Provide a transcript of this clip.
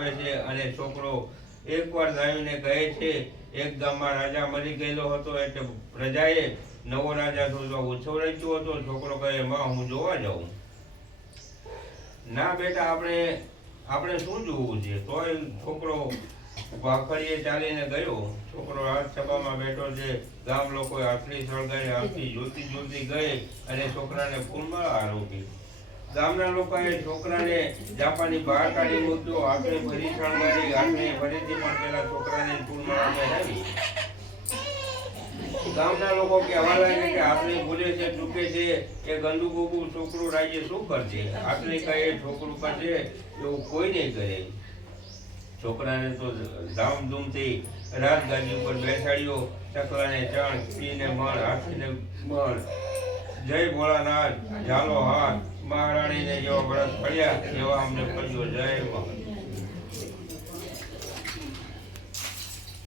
આવે છે અને છોકરો એકવાર આવીને કહે છે, એક ગામમાં રાજા મરી ગયેલો હતો એટલે પ્રજાએ નવો રાજા શોધવા ઉત્સવ રાખ્યો હતો. છોકરો કહે, માં હું જોવા જાઉં. ના બેટા, આપણે શું જોવું છે? તોય છોકરો વાખડીએ ચાલીને ગયો. છોકરો રાજસભામાં બેઠો છે. ગામ લોકોએ આટલી સળગાઈ, આટલી જોતી જોતી ગઈ અને છોકરાને ફૂલમાળા આરોપી. ગામના લોકોએ છોકરાને જાપાની બહાર કાઢી મૂક્યો. આખરી ફરી શણગારી. આખરી ફરીથી પણ પેલા છોકરાને ફૂલમાળા પહેરાવી. ગામના લોકો કહેવા લાગે કે આપણે ભૂલે છે, ચૂકે છે, કે ગંદુ ગોબુ છોકરું રાજ્ય શું કરશે? આટલી કહે છોકરું કરશે એવું કોઈ નહીં કરે. છોકરાને તો ધામધૂમથી રાજગાદી ઉપર બેસાડ્યો. ચકલાને ચણ, પીને મણ, હાથીને મણ. જય ભોળાનાથ, ઝાલો હાથ, મહારાણીને જેવા બળદ પડ્યા એવા અમને પડ્યો. જય મહારાજ.